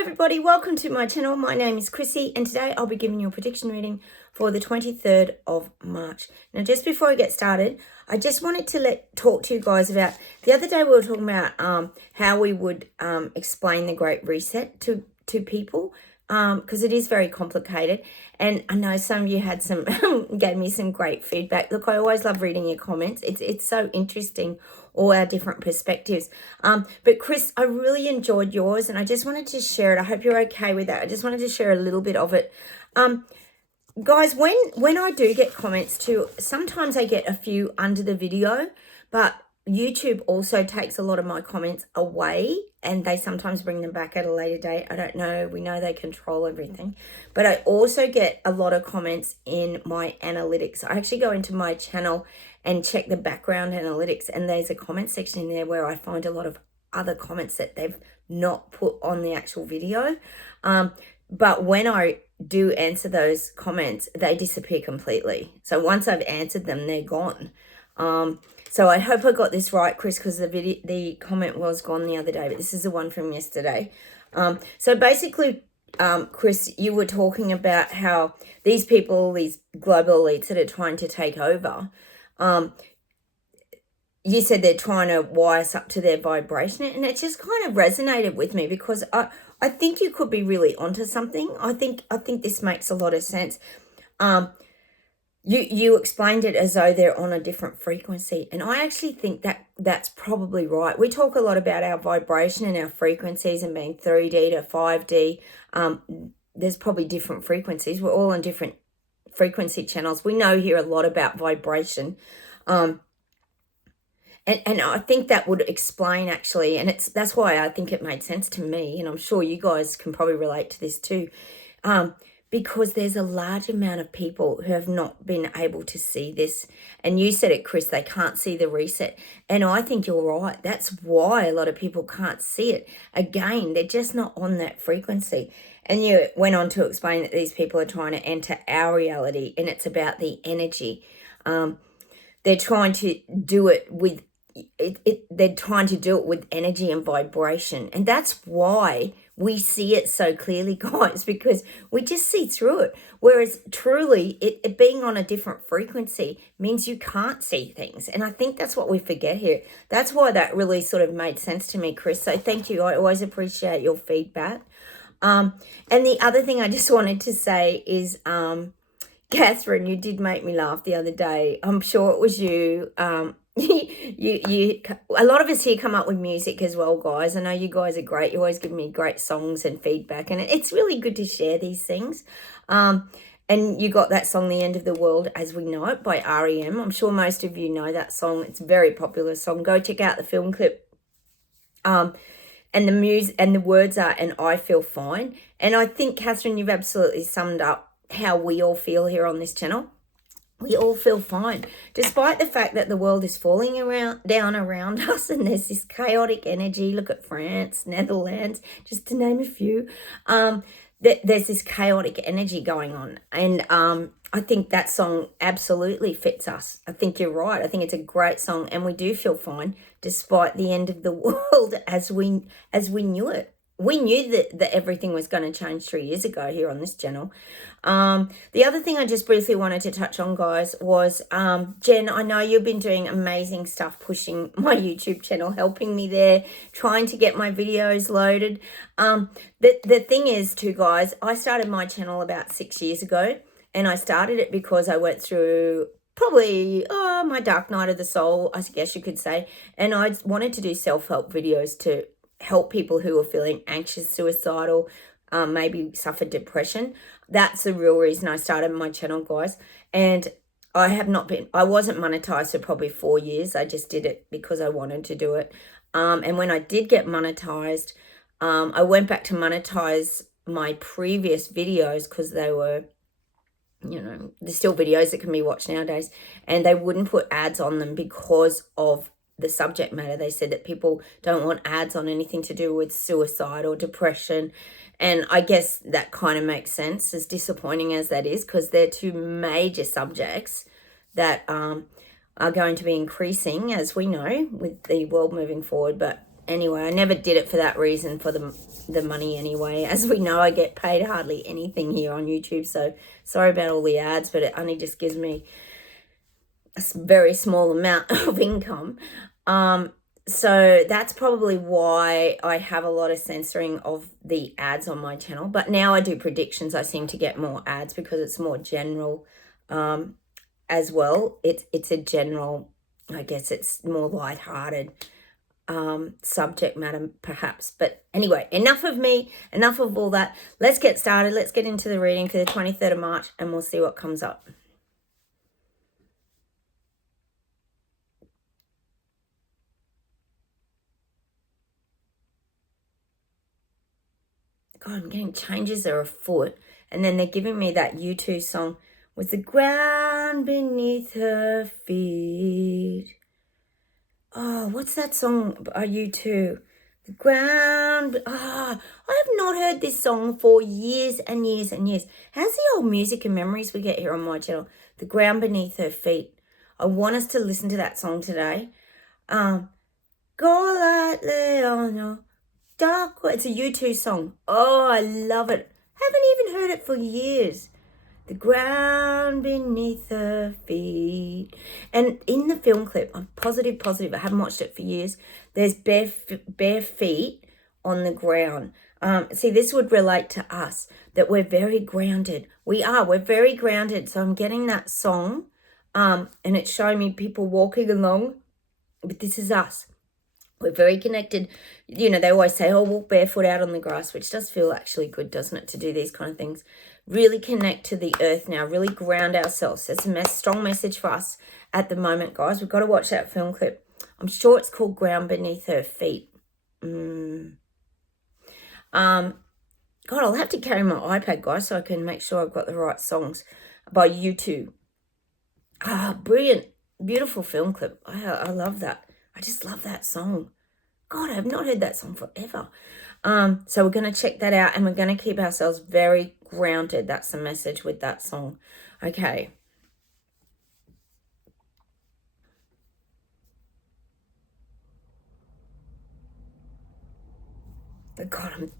everybody, welcome to my channel. My name is Chrissy and today I'll be giving you a prediction reading for the 23rd of March. Now just before I get started, I just wanted to talk to you guys about, the other day we were talking about how we would explain the Great Reset to people, because it is very complicated, and I know some of you had some gave me some great feedback. Look, I always love reading your comments. It's so interesting, all our different perspectives. But Chris, I really enjoyed yours and I just wanted to share it. I hope you're okay with that. I just wanted to share a little bit of it. Guys, when I do get comments too, sometimes I get a few under the video, but YouTube also takes a lot of my comments away and they sometimes bring them back at a later date. I don't know. We know they control everything. But I also get a lot of comments in my analytics. I actually go into my channel and check the background analytics, and there's a comment section in there where I find a lot of other comments that they've not put on the actual video. But when I do answer those comments, they disappear completely. So once I've answered them, they're gone. So I hope I got this right, Chris, because the comment was gone the other day, but this is the one from yesterday. So basically, Chris, you were talking about how these people, these global elites that are trying to take over, you said they're trying to wire us up to their vibration, and it just kind of resonated with me because I think you could be really onto something. I think this makes a lot of sense. You explained it as though they're on a different frequency, and I actually think that's probably right. We talk a lot about our vibration and our frequencies and being 3D to 5D. There's probably different frequencies. We're all on different frequency channels. We know here a lot about vibration. And I think that would explain actually, and that's why I think it made sense to me, and I'm sure you guys can probably relate to this too. Because there's a large amount of people who have not been able to see this. And you said it, Chris, they can't see the reset. And I think you're right. That's why a lot of people can't see it. Again, they're just not on that frequency. And you went on to explain that these people are trying to enter our reality, and it's about the energy. They're trying to do it with they're trying to do it with energy and vibration. And that's why we see it so clearly, guys, because we just see through it. Whereas truly, it being on a different frequency means you can't see things. And I think that's what we forget here. That's why that really sort of made sense to me, Chris. So thank you. I always appreciate your feedback. And the other thing I just wanted to say is, Catherine, you did make me laugh the other day. I'm sure it was you. You a lot of us here come up with music as well, guys. I know you guys are great. You always give me great songs and feedback, and it's really good to share these things. And you got that song, The End of the World As We Know It by REM. I'm sure most of you know that song. It's a very popular song. Go check out the film clip. And the music and the words are, and I feel fine. And I think, Catherine, you've absolutely summed up how we all feel here on this channel. We all feel fine, despite the fact that the world is falling down around us and there's this chaotic energy. Look at France, Netherlands, just to name a few. There's this chaotic energy going on. And I think that song absolutely fits us. I think you're right. I think it's a great song, and we do feel fine despite the end of the world as we knew it. We knew that everything was going to change 3 years ago here on this channel. The other thing I just briefly wanted to touch on, guys, was Jen, I know you've been doing amazing stuff pushing my YouTube channel, helping me there, trying to get my videos loaded. The thing is too, guys, I started my channel about 6 years ago, and I started it because I went through probably my dark night of the soul, I guess you could say, and I wanted to do self-help videos to help people who are feeling anxious, suicidal, maybe suffered depression. That's the real reason I started my channel, guys. And I wasn't monetized for probably 4 years. I just did it because I wanted to do it. And when I did get monetized, I went back to monetize my previous videos because they were, there's still videos that can be watched nowadays, and they wouldn't put ads on them because of the subject matter. They said that people don't want ads on anything to do with suicide or depression. And I guess that kind of makes sense, as disappointing as that is, because they're two major subjects that are going to be increasing, as we know, with the world moving forward. But anyway, I never did it for that reason, for the money anyway. As we know, I get paid hardly anything here on YouTube, so sorry about all the ads, but it only just gives me a very small amount of income. So that's probably why I have a lot of censoring of the ads on my channel. But now I do predictions. I seem to get more ads because it's more general as well. It's a general, I guess it's more lighthearted subject matter perhaps. But anyway, enough of me, enough of all that. Let's get started. Let's get into the reading for the 23rd of March and we'll see what comes up. God, I'm getting changes are afoot. And then they're giving me that U2 song, with the ground beneath her feet. Oh, what's that song by U2? The ground. I have not heard this song for years and years and years. How's the old music and memories we get here on my channel? The ground beneath her feet. I want us to listen to that song today. Go lightly on your dark. It's a U2 song. Oh, I love it. Haven't even heard it for years. The ground beneath her feet. And in the film clip, I'm positive, I haven't watched it for years, there's bare feet on the ground. See, this would relate to us, that we're very grounded. We're very grounded. So I'm getting that song, and it's showing me people walking along, but this is us. We're very connected. You know, they always say, oh, walk barefoot out on the grass, which does feel actually good, doesn't it, to do these kind of things. Really connect to the earth now, really ground ourselves. That's a strong message for us at the moment, guys. We've got to watch that film clip. I'm sure it's called Ground Beneath Her Feet. God, I'll have to carry my iPad, guys, so I can make sure I've got the right songs by U2. Brilliant. Beautiful film clip. I love that. I just love that song. God, I have not heard that song forever. So we're going to check that out and we're going to keep ourselves very grounded. That's the message with that song. Okay. God,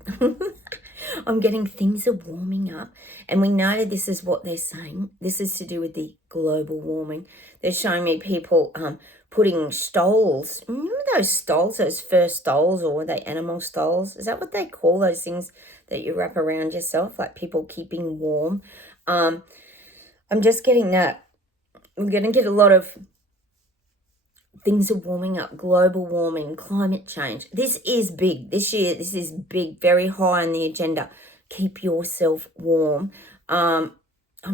I'm getting things are warming up. And we know this is what they're saying. This is to do with the global warming. They're showing me people putting stoles. Remember those stoles, those fur stoles, or were they animal stoles? Is that what they call those things that you wrap around yourself, like people keeping warm? I'm just getting that. We're going to get a lot of things are warming up, global warming, climate change. This is big. This year, this is big, very high on the agenda. Keep yourself warm. I'm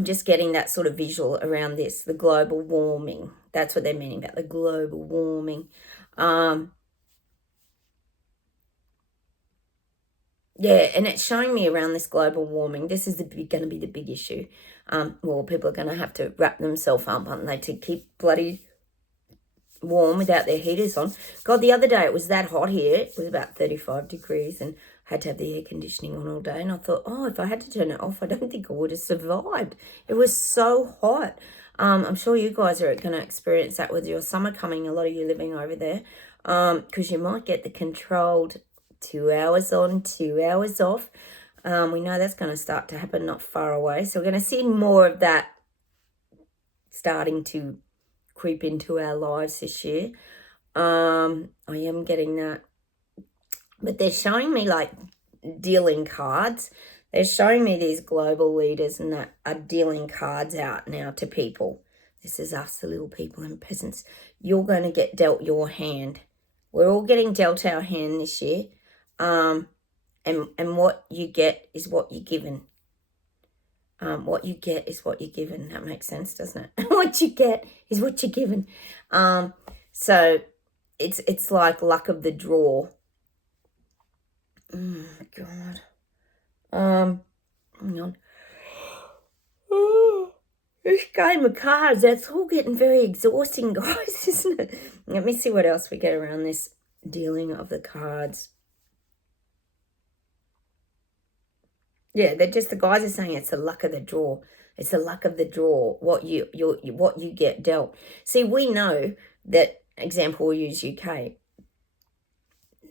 just getting that sort of visual around this, the global warming. That's what they're meaning about the global warming. Yeah, and it's showing me around this global warming. This is going to be the big issue. Well, people are going to have to wrap themselves up, aren't they, to keep bloody warm without their heaters on. God, the other day it was that hot here. It was about 35 degrees and I had to have the air conditioning on all day. And I thought, oh, if I had to turn it off, I don't think I would have survived. It was so hot. I'm sure you guys are going to experience that with your summer coming. A lot of you living over there, because you might get the controlled 2 hours on, 2 hours off. We know that's going to start to happen not far away. So we're going to see more of that starting to creep into our lives this year. I am getting that. But they're showing me like dealing cards. They're showing me these global leaders and that are dealing cards out now to people. This is us, the little people and peasants. You're going to get dealt your hand. We're all getting dealt our hand this year. And what you get is what you're given. What you get is what you're given. That makes sense, doesn't it? What you get is what you're given. So it's like luck of the draw. Oh my God. Hang on. Oh, this game of cards, that's all getting very exhausting, guys, isn't it? Let me see what else we get around this dealing of the cards. Yeah, they're just, the guys are saying it's the luck of the draw. It's the luck of the draw, what you get dealt. See, we know that, example, we'll use UK.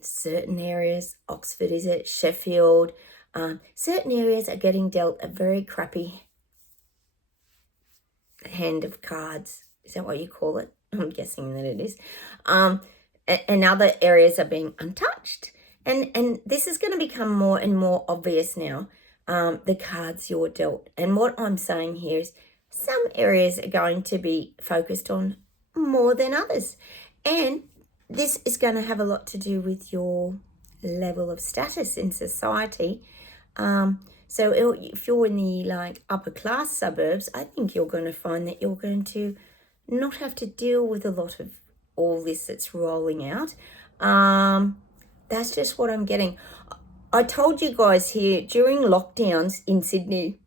certain areas, Oxford is it, Sheffield, certain areas are getting dealt a very crappy hand of cards. Is that what you call it? I'm guessing that it is. And other areas are being untouched. And this is going to become more and more obvious now, the cards you're dealt. And what I'm saying here is some areas are going to be focused on more than others. And this is going to have a lot to do with your level of status in society. So if you're in the upper class suburbs, I think you're going to find that you're going to not have to deal with a lot of all this that's rolling out. That's just what I'm getting. I told you guys here during lockdowns in Sydney,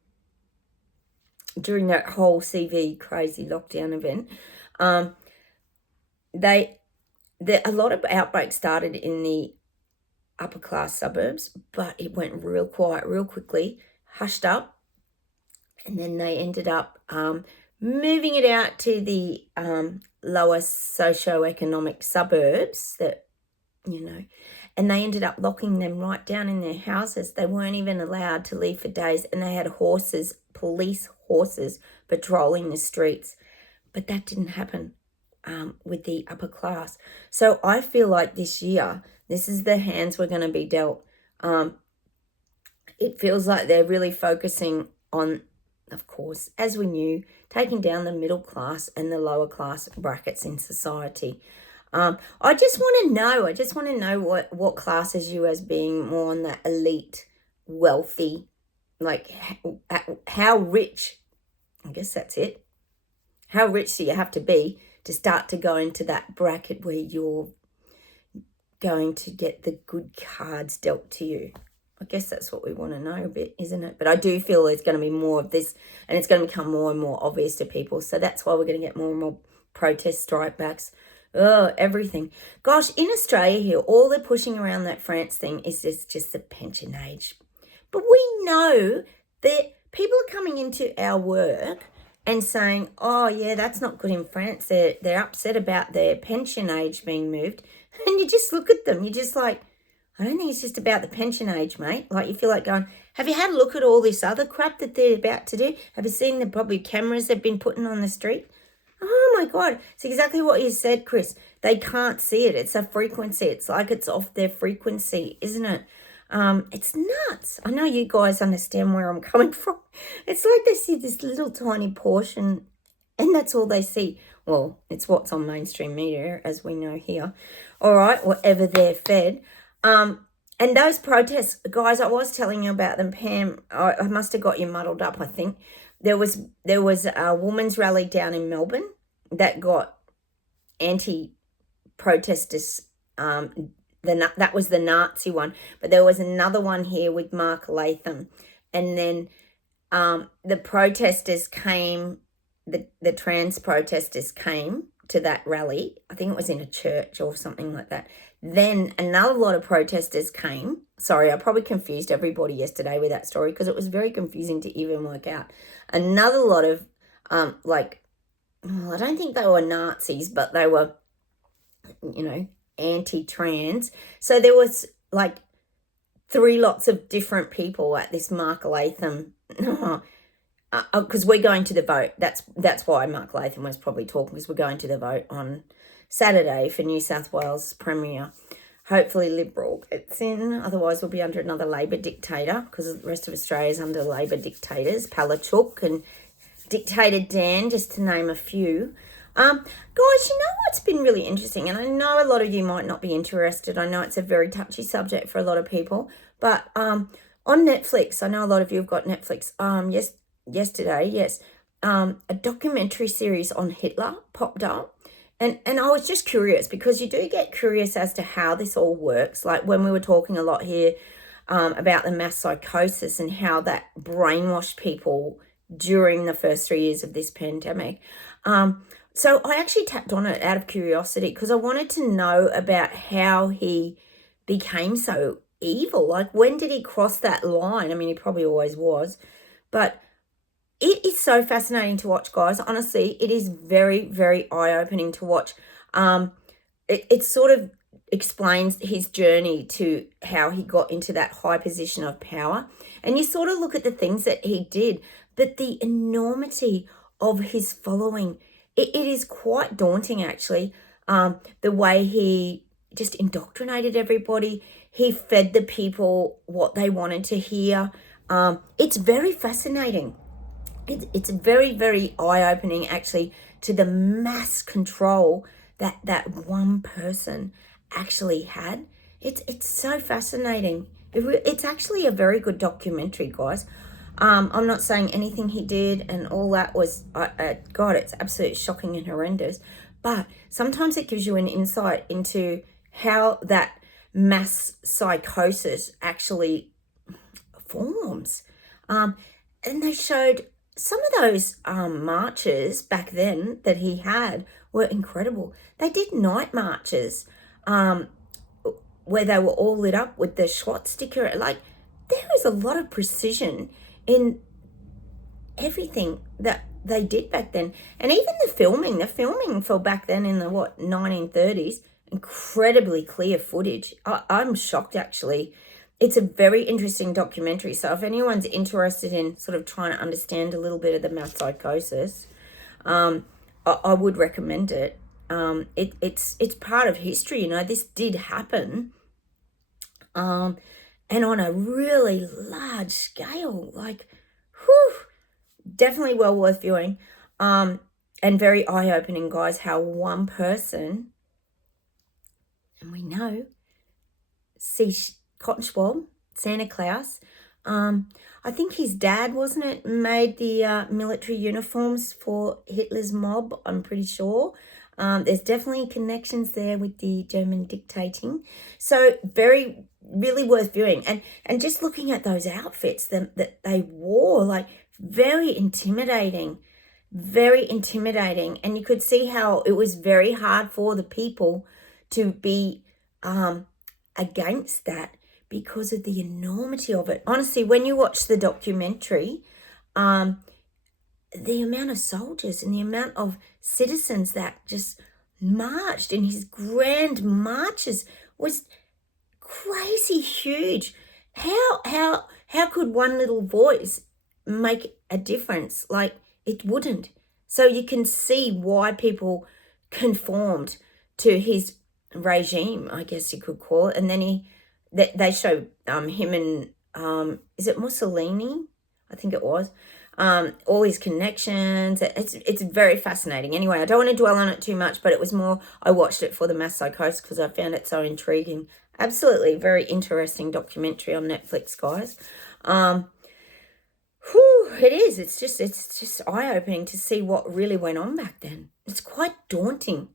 during that whole CV crazy lockdown event, a lot of outbreaks started in the upper class suburbs, but it went real quiet real quickly, hushed up, and then they ended up moving it out to the lower socio-economic suburbs that, and they ended up locking them right down in their houses. They weren't even allowed to leave for days, and they had horses, police horses, patrolling the streets. But that didn't happen with the upper class. So I feel like this year, this is the hands we're going to be dealt. It feels like they're really focusing on, of course, as we knew, taking down the middle class and the lower class brackets in society. I just want to know what classes you as being more on the elite, wealthy, like how rich, I guess that's it. How rich do you have to be to start to go into that bracket where you're going to get the good cards dealt to you? I guess that's what we want to know a bit, isn't it? But I do feel there's going to be more of this, and it's going to become more and more obvious to people. So that's why we're going to get more and more protest strikebacks. Oh, everything. Gosh, in Australia here, all they're pushing around that France thing is just the pension age. But we know that people are coming into our work and saying, oh, yeah, that's not good in France. They're upset about their pension age being moved. And you just look at them. You're just like, I don't think it's just about the pension age, mate. Like, you feel like going, have you had a look at all this other crap that they're about to do? Have you seen the probably cameras they've been putting on the street? Oh, my God. It's exactly what you said, Chris. They can't see it. It's a frequency. It's like it's off their frequency, isn't it? It's nuts. I know you guys understand where I'm coming from. It's like they see this little tiny portion and that's all they see. Well, it's what's on mainstream media, as we know here. All right, whatever they're fed. And those protests, guys, I was telling you about them, Pam. I must have got you muddled up, I think. There was a women's rally down in Melbourne that got anti-protesters. That was the Nazi one, but there was another one here with Mark Latham, and then the protesters came. The trans protesters came to that rally. I think it was in a church or something like that. Then another lot of protesters came. Sorry, I probably confused everybody yesterday with that story because it was very confusing to even work out. Another lot of, I don't think they were Nazis, but they were, anti-trans. So there was like 3 lots of different people at this Mark Latham. Because we're going to the vote. That's why Mark Latham was probably talking, because we're going to the vote on Saturday for New South Wales Premier. Hopefully Liberal gets in. Otherwise we'll be under another Labor dictator, because the rest of Australia is under Labor dictators. Palachuk and Dictator Dan, just to name a few. Guys, you know what's been really interesting? And I know a lot of you might not be interested. I know it's a very touchy subject for a lot of people. But on Netflix, I know a lot of you have got Netflix. Yesterday, a documentary series on Hitler popped up. And I was just curious, because you do get curious as to how this all works. Like when we were talking a lot here about the mass psychosis and how that brainwashed people during the first 3 years of this pandemic. So I actually tapped on it out of curiosity because I wanted to know about how he became so evil. Like, when did he cross that line? I mean, he probably always was. But it is so fascinating to watch, guys. Honestly, it is very, very eye-opening to watch. It's sort of explains his journey to how he got into that high position of power. And you sort of look at the things that he did, but the enormity of his following, it is quite daunting, actually. The way he just indoctrinated everybody, he fed the people what they wanted to hear. It's very fascinating. It's very, very eye-opening, actually, to the mass control that one person actually had. It's so fascinating. It's actually a very good documentary, guys. I'm not saying anything he did and all that was, God, it's absolutely shocking and horrendous. But sometimes it gives you an insight into how that mass psychosis actually forms. And they showed some of those marches back then that he had were incredible. They did night marches where they were all lit up with the swastika. Like, there is a lot of precision in everything that they did back then. And even the filming for back then in the 1930s, incredibly clear footage. I'm shocked, actually. It's a very interesting documentary. So if anyone's interested in sort of trying to understand a little bit of the mass psychosis, I would recommend it. It's part of history, this did happen. And on a really large scale, like, whew, definitely well worth viewing. And very eye-opening, guys, how one person, and we know, Cotton Schwab, Santa Claus, I think his dad, wasn't it, made the military uniforms for Hitler's mob, I'm pretty sure. There's definitely connections there with the German dictating. So really worth viewing. And just looking at those outfits that they wore, like, very intimidating. And you could see how it was very hard for the people to be against that because of the enormity of it. Honestly, when you watch the documentary, the amount of soldiers and the amount of citizens that just marched in his grand marches was crazy huge. How could one little voice make a difference? Like, it wouldn't. So you can see why people conformed to his regime, I guess you could call it. And then they show him and is it Mussolini? I think it was. All his connections. It's very fascinating. Anyway, I don't want to dwell on it too much, but it was more, I watched it for the mass psychosis because I found it so intriguing. Absolutely very interesting documentary on Netflix, guys. It is. It's just eye-opening to see what really went on back then. It's quite daunting.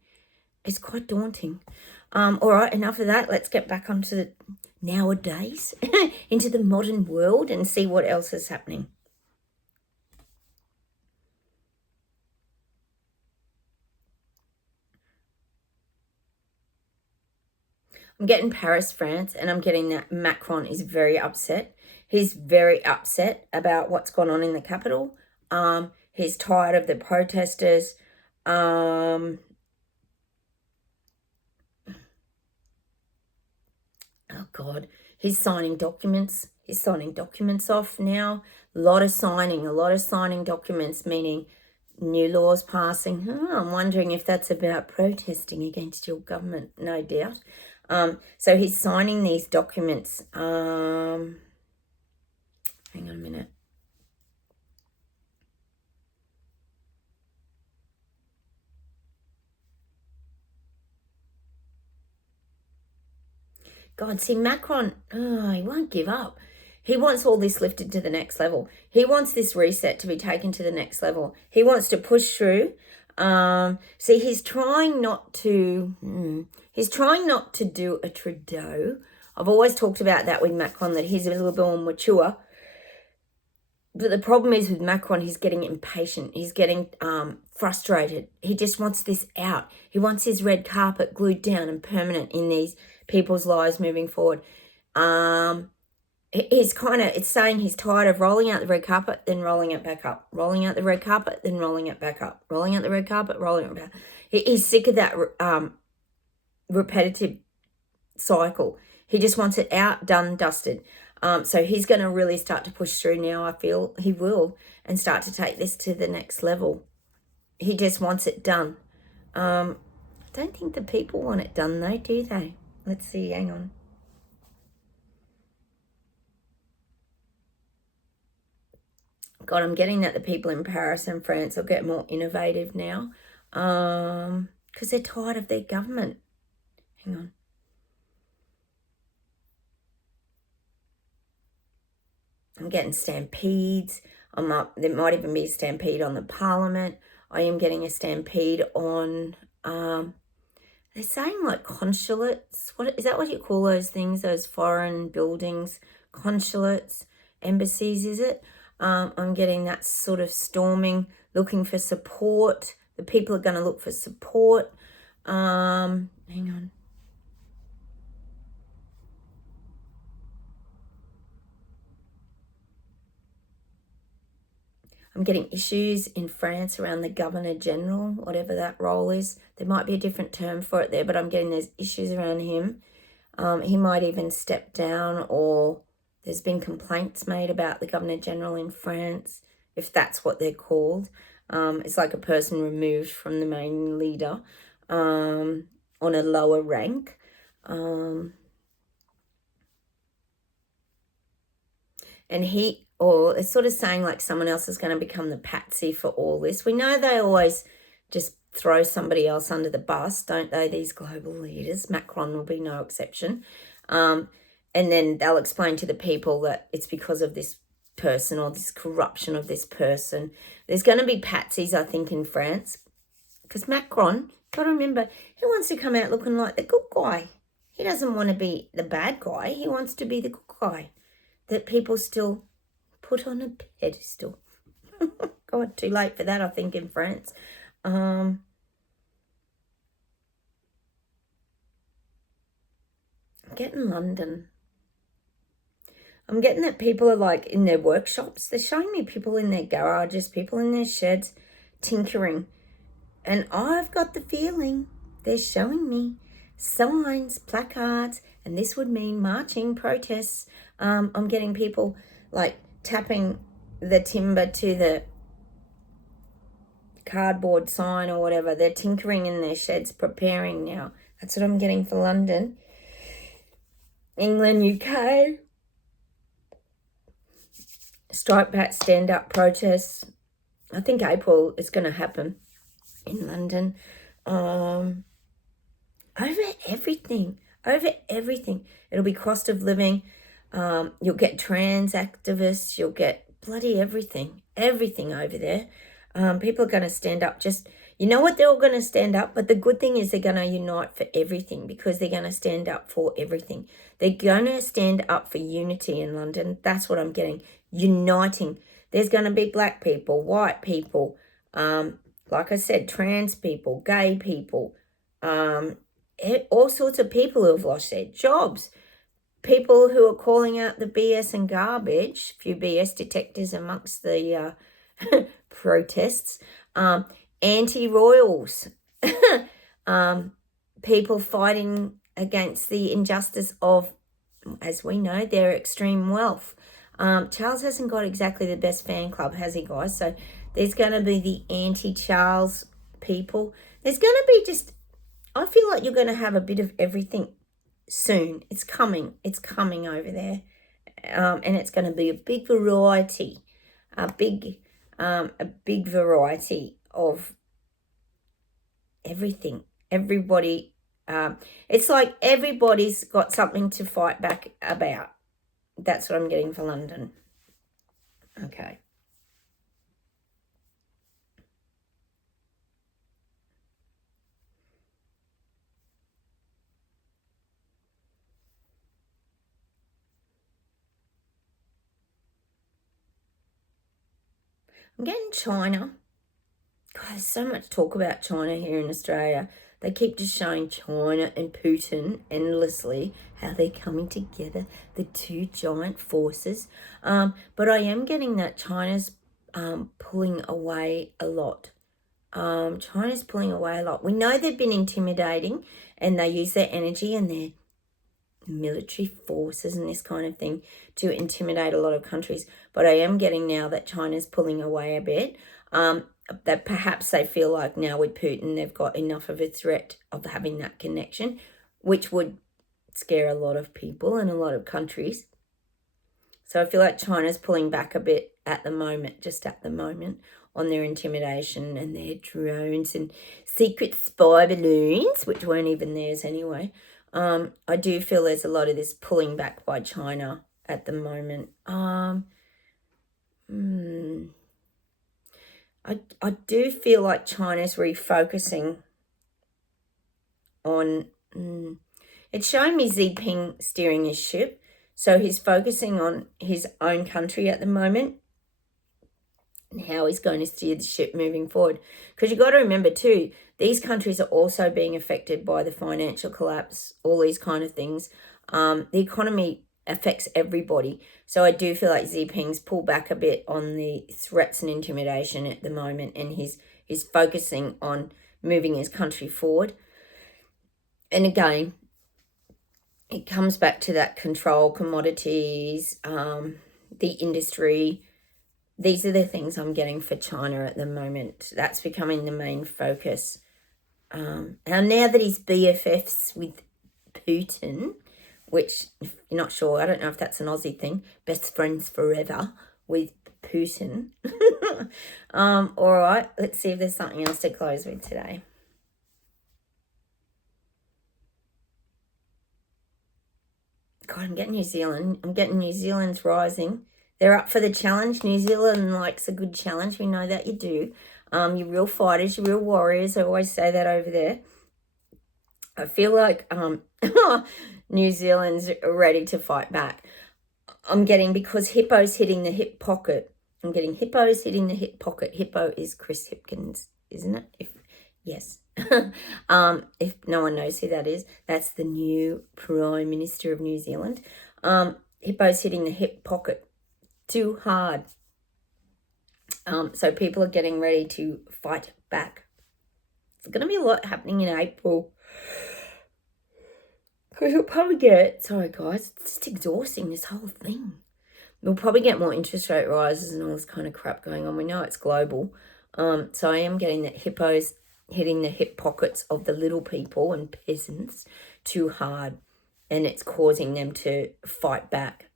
All right, enough of that. Let's get back onto the nowadays, into the modern world, and see what else is happening. I'm getting Paris, France, and I'm getting that Macron is very upset. He's very upset about what's gone on in the capital. He's tired of the protesters. Oh, God. He's signing documents. He's signing documents off now. A lot of signing documents, meaning new laws passing. I'm wondering if that's about protesting against your government. No doubt. So he's signing these documents. Hang on a minute. God, see, Macron, he won't give up. He wants all this lifted to the next level. He wants this reset to be taken to the next level. He wants to push through. See, he's trying not to do a Trudeau. I've always talked about that with Macron, that he's a little bit more mature. But the problem is with Macron, he's getting impatient. He's getting frustrated. He just wants this out. He wants his red carpet glued down and permanent in these people's lives moving forward. It's saying he's tired of rolling out the red carpet, then rolling it back up. Rolling out the red carpet, then rolling it back up. Rolling out the red carpet, rolling it back up. He's sick of that repetitive cycle. He just wants it out, done, dusted. So he's going to really start to push through now. I feel he will, and start to take this to the next level. He just wants it done. I don't think the people want it done though, do they? Let's see, hang on. God, I'm getting that the people in Paris and France will get more innovative now. Because they're tired of their government. Hang on. I'm getting stampedes. There might even be a stampede on the parliament. I am getting a stampede on, they're saying like consulates. What is that, what you call those things, those foreign buildings? Consulates, embassies, is it? I'm getting that sort of storming, looking for support. The people are going to look for support. Hang on. I'm getting issues in France around the Governor General, whatever that role is. There might be a different term for it there, but I'm getting there's issues around him. He might even step down, or there's been complaints made about the Governor General in France, if that's what they're called. It's like a person removed from the main leader on a lower rank. And it's sort of saying like someone else is going to become the patsy for all this. We know they always just throw somebody else under the bus, don't they, these global leaders? Macron will be no exception. And then they'll explain to the people that it's because of this person or this corruption of this person. There's going to be patsies, I think, in France. Because Macron, got to remember, he wants to come out looking like the good guy. He doesn't want to be the bad guy. He wants to be the good guy that people still put on a pedestal. God, too late for that, I think, in France. I'm getting London. I'm getting that people are like in their workshops. They're showing me people in their garages, people in their sheds, tinkering. And I've got the feeling they're showing me signs, placards, and this would mean marching, protests. I'm getting people like tapping the timber to the cardboard sign or whatever. They're tinkering in their sheds, preparing now. That's what I'm getting for London. England, UK. Strike back, stand up protests. I think April is going to happen in London. Over everything. It'll be cost of living. You'll get trans activists. You'll get bloody everything over there. People are going to stand up. Just, you know what, they're all going to stand up. But the good thing is they're going to unite for everything, because they're going to stand up for everything. They're going to stand up for unity in London. That's what I'm getting. Uniting. There's going to be black people, white people, like I said, trans people, gay people, all sorts of people who have lost their jobs. People who are calling out the BS and garbage, a few BS detectors amongst the protests, anti-royals, people fighting against the injustice of, as we know, their extreme wealth. Charles hasn't got exactly the best fan club, has he, guys? So there's going to be the anti-Charles people. There's going to be just, I feel like you're going to have a bit of everything soon. It's coming over there. And it's going to be a big variety, a big variety of everything. Everybody, it's like everybody's got something to fight back about. That's what I'm getting for London. Okay. I'm getting China. God, there's so much talk about China here in Australia. They keep just showing China and Putin endlessly, how they're coming together, the two giant forces. But I am getting that China's pulling away a lot. China's pulling away a lot. We know they've been intimidating, and they use their energy and their military forces and this kind of thing to intimidate a lot of countries. But I am getting now that China's pulling away a bit. That perhaps they feel like now with Putin they've got enough of a threat of having that connection, which would scare a lot of people and a lot of countries. So I feel like China's pulling back a bit at the moment, just at the moment, on their intimidation and their drones and secret spy balloons, which weren't even theirs anyway. I do feel there's a lot of this pulling back by China at the moment. I do feel like China's refocusing on... it's showing me Xi Jinping steering his ship. So he's focusing on his own country at the moment and how he's going to steer the ship moving forward. Because you've got to remember too, these countries are also being affected by the financial collapse, all these kind of things. The economy affects everybody. So I do feel like Xi Jinping's pulled back a bit on the threats and intimidation at the moment, and he's focusing on moving his country forward. And again, it comes back to that control, commodities, the industry. These are the things I'm getting for China at the moment. That's becoming the main focus. And now that he's BFFs with Putin, which, if you're not sure, I don't know if that's an Aussie thing, best friends forever with Putin. All right, let's see if there's something else to close with today. God, I'm getting New Zealand. I'm getting New Zealand's rising. They're up for the challenge. New Zealand likes a good challenge. We know that you do. You're real fighters. You're real warriors. I always say that over there. I feel like New Zealand's ready to fight back. I'm getting, because Hippo's hitting the hip pocket. I'm getting Hippo's hitting the hip pocket. Hippo is Chris Hipkins, isn't it? Yes. If no one knows who that is, that's the new Prime Minister of New Zealand. Hippo's hitting the hip pocket too hard. So people are getting ready to fight back. There's going to be a lot happening in April. Because we'll probably get... Sorry, guys. It's just exhausting, this whole thing. We'll probably get more interest rate rises and all this kind of crap going on. We know it's global. So I am getting that Hippo's hitting the hip pockets of the little people and peasants too hard, and it's causing them to fight back.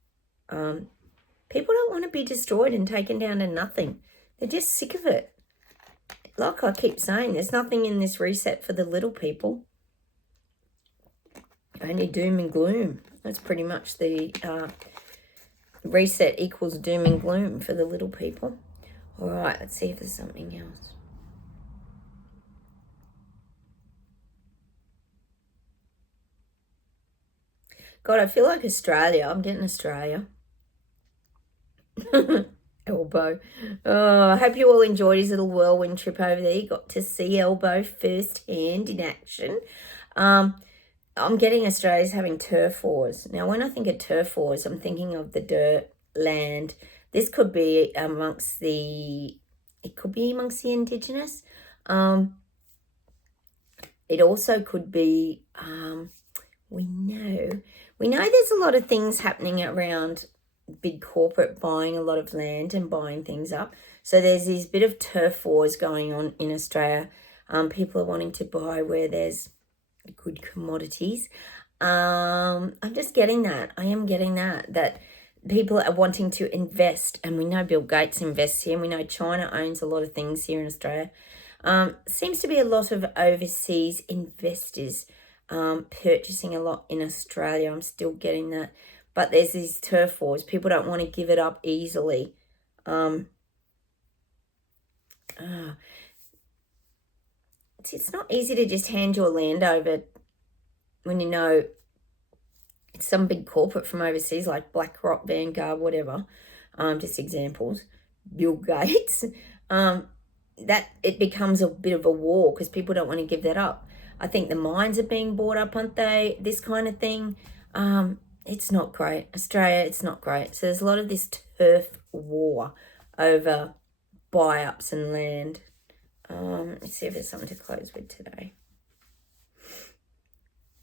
People don't want to be destroyed and taken down to nothing. They're just sick of it. Like I keep saying, there's nothing in this reset for the little people. Only doom and gloom. That's pretty much the reset equals doom and gloom for the little people. All right, let's see if there's something else. God, I feel like Australia. I'm getting Australia. Elbow. Oh, I hope you all enjoyed his little whirlwind trip over there. You got to see Elbow firsthand in action. I'm getting Australia's having turf wars. Now, when I think of turf wars, I'm thinking of the dirt, land. This could be amongst the... It could be amongst the Indigenous. It also could be... We know there's a lot of things happening around big corporate buying a lot of land and buying things up. So there's this bit of turf wars going on in Australia. People are wanting to buy where there's good commodities. I'm just getting that. I am getting that people are wanting to invest, and we know Bill Gates invests here, and we know China owns a lot of things here in Australia. Seems to be a lot of overseas investors purchasing a lot in Australia. I'm still getting that. But there's these turf wars. People don't want to give it up easily. It's not easy to just hand your land over when you know it's some big corporate from overseas like BlackRock, Vanguard, whatever. Just examples. Bill Gates. That it becomes a bit of a war because people don't want to give that up. I think the mines are being bought up, aren't they? This kind of thing. It's not great. Australia, it's not great. So there's a lot of this turf war over buy-ups and land. Let's see if there's something to close with today. God, I feel like Australia. I'm getting Australia. I'm getting New Zealand. I'm getting New Zealand's rising. They're up for the challenge. New Zealand likes a good challenge. We know that you do. You're real fighters. You're real warriors. I always say that over there. Got Australia.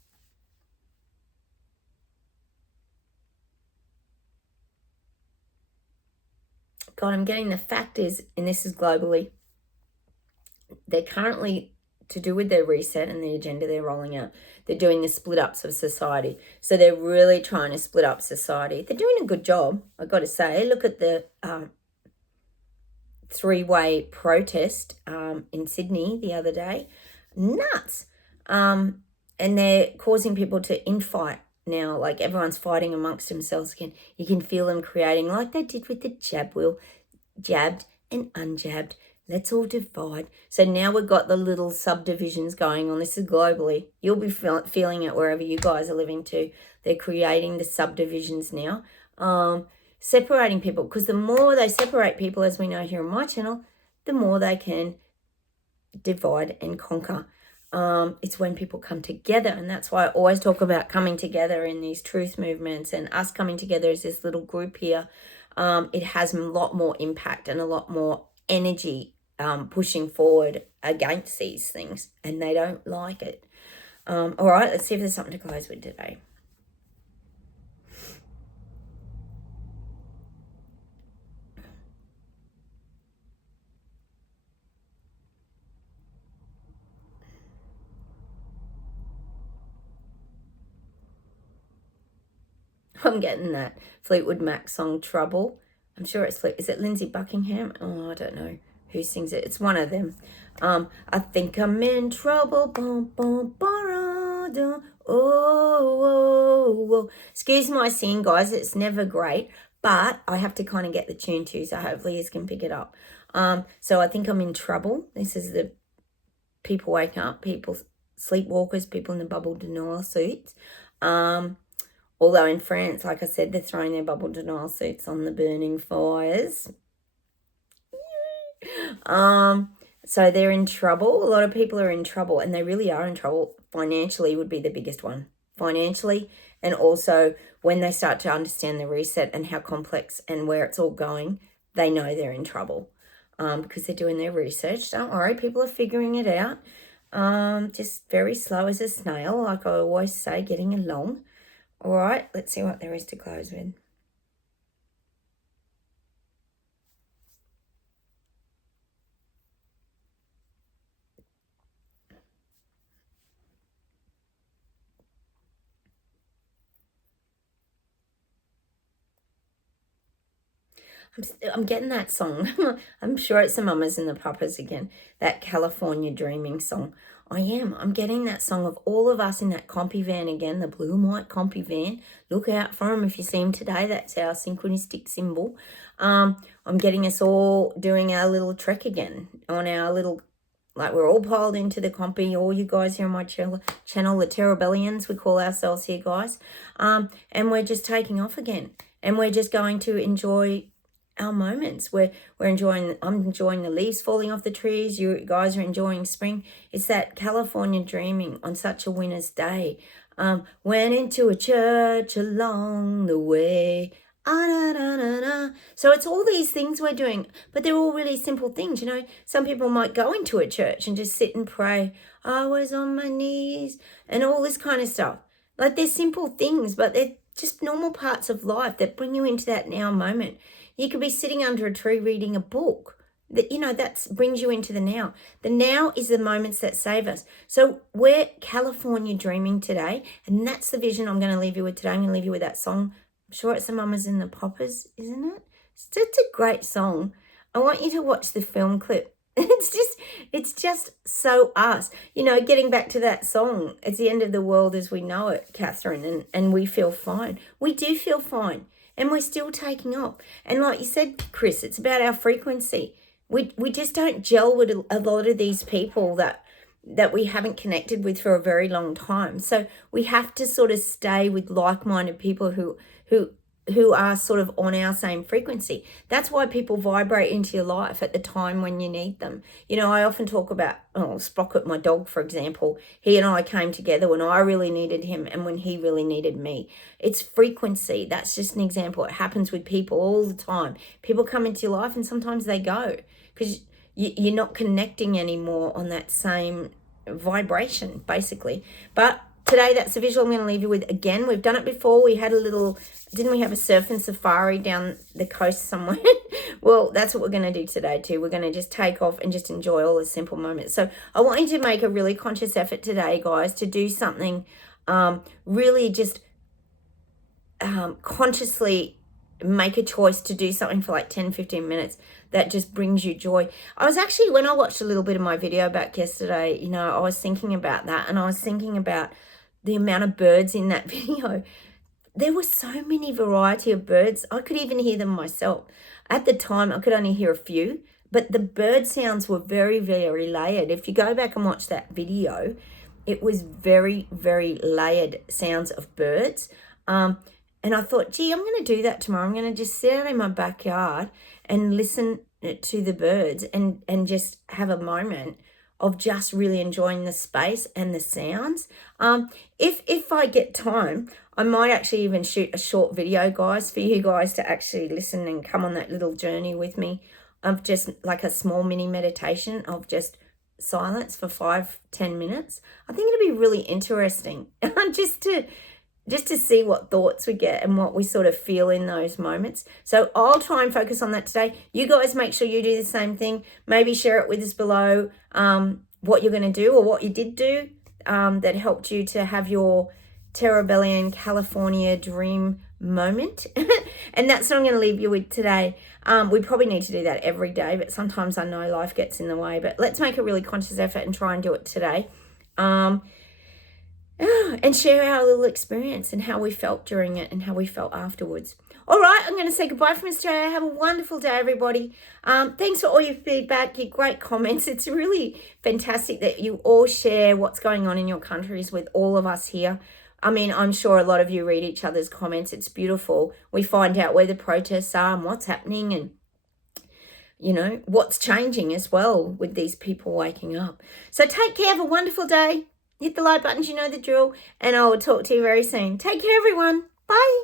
God, I'm getting the fact is, and this is globally, they're currently, to do with their reset and the agenda they're rolling out, they're doing the split ups of society. So they're really trying to split up society. They're doing a good job, I've got to say. Look at the three-way protest in Sydney the other day. Nuts. And they're causing people to infight now. Like, everyone's fighting amongst themselves again. You can feel them creating, like they did with the jab wheel, jabbed and unjabbed. Let's all divide. So now we've got the little subdivisions going on. This is globally. You'll be feeling it wherever you guys are living too. They're creating the subdivisions now. Separating people, because the more they separate people, as we know here on my channel, the more they can divide and conquer. It's when people come together, and that's why I always talk about coming together in these truth movements and us coming together as this little group here. It has a lot more impact and a lot more energy pushing forward against these things, and they don't like it. All right, let's see if there's something to close with today. I'm getting that Fleetwood Mac song, Trouble. I'm sure it's is it Lindsey Buckingham? Oh, I don't know who sings it. It's one of them. I think I'm in trouble. Bum, bum, ba, oh, oh, oh. Excuse my singing, guys. It's never great, but I have to kind of get the tune too, so hopefully you can pick it up. So I think I'm in trouble. This is the people waking up, people sleepwalkers, people in the bubble denial suits. Although in France, like I said, they're throwing their bubble denial suits on the burning fires. So they're in trouble. A lot of people are in trouble, and they really are in trouble. Financially would be the biggest one. Financially, and also when they start to understand the reset and how complex and where it's all going, they know they're in trouble because they're doing their research. Don't worry, people are figuring it out. Just very slow as a snail, like I always say, getting along. All right, let's see what there is to close with. I'm getting that song. I'm sure it's the Mamas and the Papas again. That California Dreaming song. I'm getting that song of all of us in that compy van again, the blue and white compy van. Look out for them if you see them today. That's our synchronistic symbol. I'm getting us all doing our little trek again on our little, like we're all piled into the compy. All you guys here on my channel, the Terrabellians, we call ourselves here, guys. And we're just taking off again. And we're just going to enjoy our moments. I'm enjoying the leaves falling off the trees. You guys are enjoying spring. It's that California dreaming on such a winter's day. Went into a church along the way. So it's all these things we're doing, but they're all really simple things. You know, some people might go into a church and just sit and pray. I was on my knees and all this kind of stuff. Like, they're simple things, but they're just normal parts of life that bring you into that now moment. You could be sitting under a tree reading a book. That brings you into the now. The now is the moments that save us. So we're California dreaming today, and that's the vision I'm going to leave you with today. I'm going to leave you with that song. I'm sure it's the Mamas and the Papas, isn't it? It's a great song. I want you to watch the film clip. It's just so us. Getting back to that song, it's the end of the world as we know it, Catherine, and we feel fine. We do feel fine. And we're still taking off. And like you said, Chris, it's about our frequency. We just don't gel with a lot of these people that we haven't connected with for a very long time. So we have to sort of stay with like-minded people who are sort of on our same frequency. That's why people vibrate into your life at the time when you need them. I often talk about, Sprocket, my dog, for example. He and I came together when I really needed him and when he really needed me. It's frequency. That's just an example. It happens with people all the time. People come into your life and sometimes they go because you're not connecting anymore on that same vibration, basically. But today, that's the visual I'm going to leave you with. Again, we've done it before. We had a little, didn't we have a surf and safari down the coast somewhere? Well, that's what we're going to do today too. We're going to just take off and just enjoy all the simple moments. So I want you to make a really conscious effort today, guys, to do something really just consciously make a choice to do something for like 10-15 minutes that just brings you joy. I was actually, when I watched a little bit of my video back yesterday, you know, I was thinking about that, and I was thinking about the amount of birds in that video. There were so many variety of birds. I could even hear them myself. At the time, I could only hear a few, but the bird sounds were very, very layered. If you go back and watch that video, it was very, very layered sounds of birds. And I thought, gee, I'm going to do that tomorrow. I'm going to just sit out in my backyard and listen to the birds and just have a moment of just really enjoying the space and the sounds. If I get time, I might actually even shoot a short video, guys, for you guys to actually listen and come on that little journey with me of just like a small mini meditation of just silence for 5-10 minutes. I think it'll be really interesting just to see what thoughts we get and what we sort of feel in those moments. So I'll try and focus on that today. You guys make sure you do the same thing. Maybe share it with us below what you're going to do or what you did do that helped you to have your Terrabellian California dream moment. And that's what I'm going to leave you with today. We probably need to do that every day, but sometimes I know life gets in the way. But let's make a really conscious effort and try and do it today. And share our little experience and how we felt during it and how we felt afterwards. All right, I'm going to say goodbye from Australia. Have a wonderful day, everybody. Thanks for all your feedback, your great comments. It's really fantastic that you all share what's going on in your countries with all of us here. I mean, I'm sure a lot of you read each other's comments. It's beautiful. We find out where the protests are and what's happening and, you know, what's changing as well with these people waking up. So take care. Have a wonderful day. Hit the like buttons, you know the drill, and I will talk to you very soon. Take care, everyone. Bye.